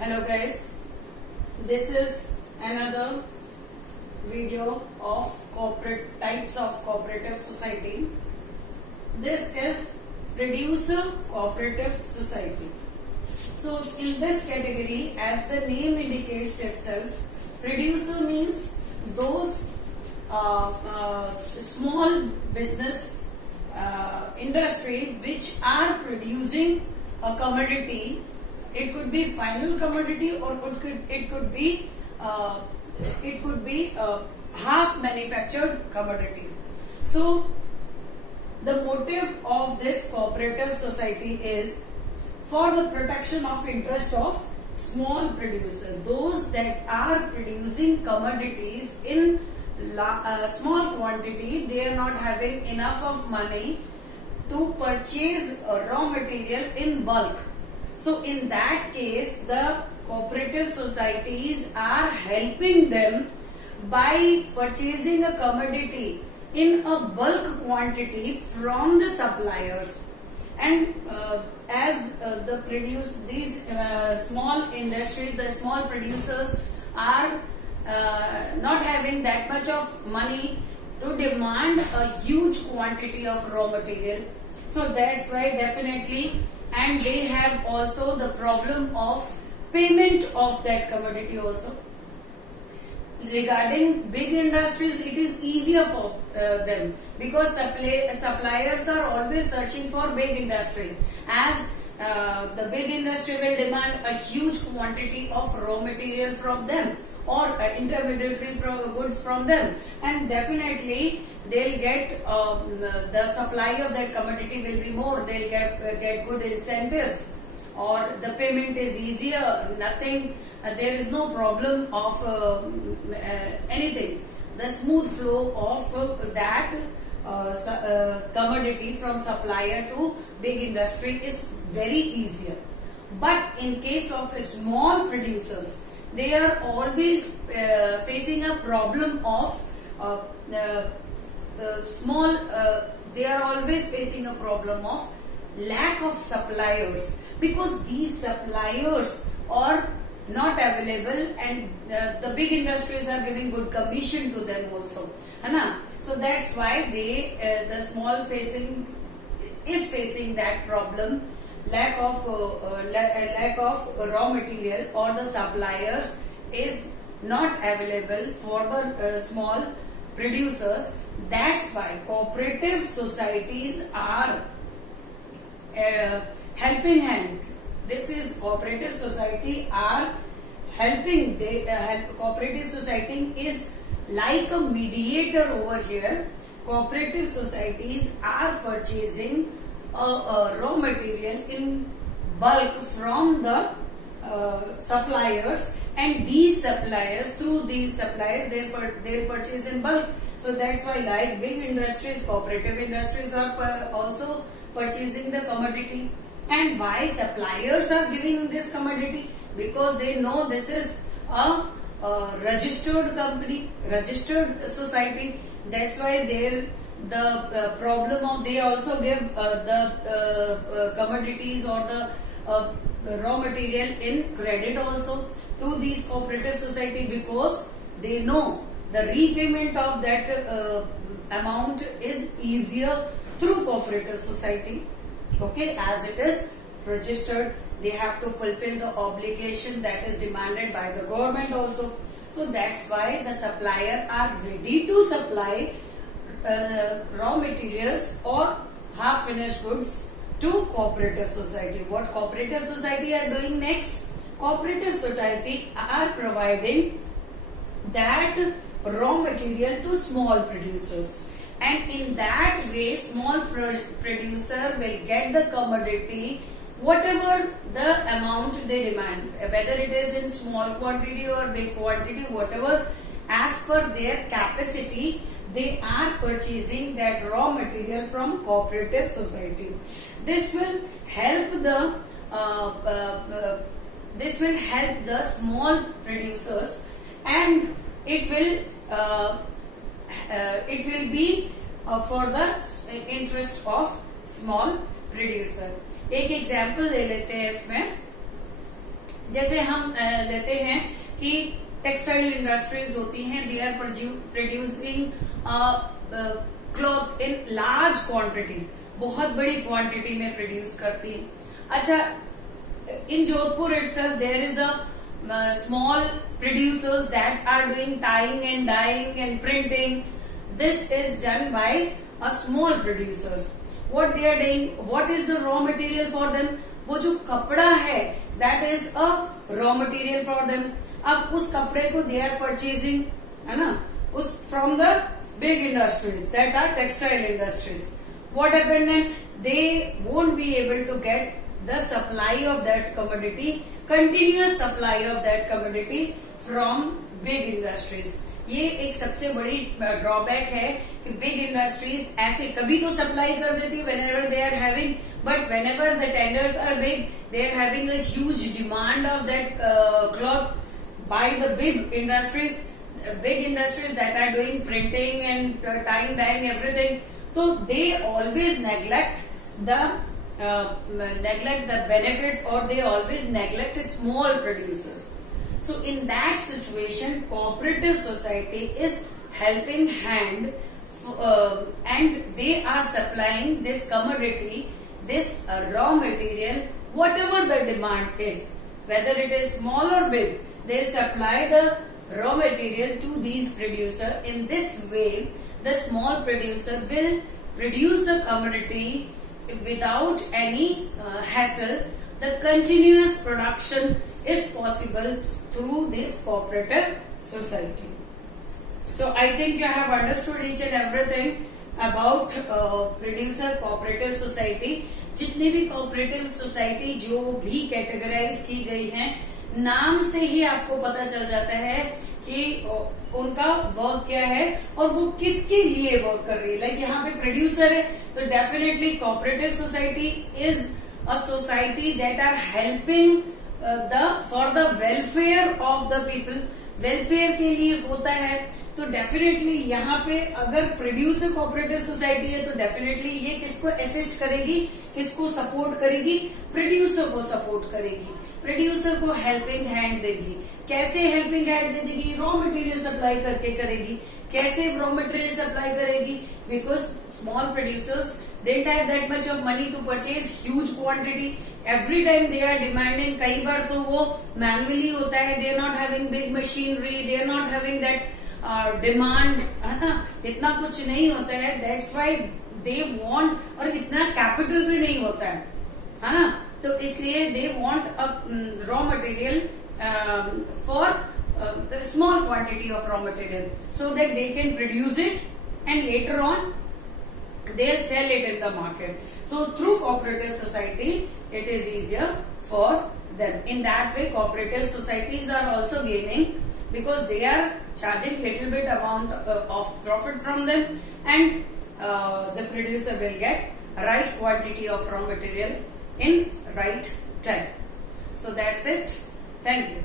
Hello guys, this is another video of corporate types of cooperative society. This is producer cooperative society. So in this category, as the name indicates itself, producer means those small business industry which are producing a commodity. It could be final commodity, or it could be half manufactured commodity. So the motive of this cooperative society is for the protection of interest of small producers, those that are producing commodities in small quantity. They are not having enough of money to purchase raw material in bulk. So in that case, the cooperative societies are helping them by purchasing a commodity in a bulk quantity from the suppliers. And these small industries, the small producers are not having that much of money to demand a huge quantity of raw material. So that's why definitely, and they have also the problem of payment of that commodity also. Regarding big industries, it is easier for them because suppliers are always searching for big industries, as the big industry will demand a huge quantity of raw material from them or intermediary goods from them, and definitely they'll get the supply of that commodity will be more. They'll get good incentives, or the payment is easier. Nothing, there is no problem of anything. The smooth flow of that commodity from supplier to big industry is very easier. But in case of small producers, they are always facing a problem of they are always facing a problem of lack of suppliers, because these suppliers are not available, and the big industries are giving good commission to them also. So that's why the small is facing that problem. Lack of raw material, or the suppliers is not available for the small producers. That's why cooperative societies are helping hand. This is cooperative society are helping. Cooperative society is like a mediator over here. Cooperative societies are purchasing raw material in bulk from the suppliers, and these suppliers, through these suppliers, they purchase in bulk. So that's why, like big industries, cooperative industries are also purchasing the commodity. And why suppliers are giving this commodity? Because they know this is a registered company, registered society. That's why the problem of they also give the commodities or the raw material in credit also to these cooperative society, because they know the repayment of that amount is easier through cooperative society. Okay, as it is registered, they have to fulfill the obligation that is demanded by the government also. So that's why the supplier are ready to supply raw materials or half finished goods to cooperative society. What cooperative society are doing next? Cooperative society are providing that raw material to small producers, and in that way small producer will get the commodity whatever the amount they demand, whether it is in small quantity or big quantity, whatever as per their capacity, they are purchasing that raw material from cooperative society. This will help the small producers, and it will be for the interest of small producer. एक example ले लेते हैं इसमें. जैसे हम लेते हैं कि टेक्सटाइल इंडस्ट्रीज होती हैं, they are producing cloth in large quantity, बहुत बड़ी क्वांटिटी में प्रोड्यूस करती है. अच्छा, in Jodhpur itself there is a small producers that are doing tying and dyeing and printing. This is done by a small producers. What they are doing, what is the raw material for them? वो जो कपड़ा है that is a raw material for them. अब उस कपड़े को they are purchasing, है ना, उस from the big industries that are textile industries. What happened then? They won't be able to get the supply of that commodity, continuous supply of that commodity from big industries. ये एक सबसे बड़ी drawback है कि big industries ऐसे कभी तो supply कर देती है whenever they are having, but whenever the tenders are big, they are having a huge demand of that cloth by the big industries that are doing printing and tying, dyeing, everything. So they always neglect the benefit, or they always neglect small producers. So in that situation, cooperative society is helping hand, and they are supplying this commodity, this raw material, whatever the demand is, whether it is small or big, they supply the raw material to these producers. In this way, the small producer will produce the commodity without any hassle. The continuous production is possible through this cooperative society. So I think you have understood each and everything about producer cooperative society. जितनी भी cooperative society जो भी categorise की गई हैं, नाम से ही आपको पता चल जाता है कि उनका वर्क क्या है और वो किसके लिए वर्क कर रही है. लाइक यहाँ पे प्रोड्यूसर है, तो definitely cooperative society is a society that are helping for the welfare of the people. Welfare के लिए होता है, तो डेफिनेटली यहाँ पे अगर प्रोड्यूसर कोऑपरेटिव सोसाइटी है तो डेफिनेटली ये किसको असिस्ट करेगी, किसको सपोर्ट करेगी, प्रोड्यूसर को सपोर्ट करेगी, प्रोड्यूसर को हेल्पिंग हैंड देगी. कैसे हेल्पिंग हैंड दे देगी? रॉ मटेरियल सप्लाई करके करेगी. कैसे रॉ मटेरियल सप्लाई करेगी? Because small producers didn't have that much of money to purchase huge quantity. Every time they are demanding, कई बार तो वो मैनुअली होता है, they are not having big machinery, they are not having that demand, है ना, इतना कुछ नहीं होता है. That's why they want, और इतना कैपिटल भी नहीं होता है ना, तो इसलिए they want a raw material for the small quantity of raw material so that they can produce it and later on they'll sell it in the market. So through cooperative society, it is easier for them. In that way, cooperative societies are also gaining because they are charging little bit amount of profit from them, and the producer will get right quantity of raw material in right time. So that's it. Thank you.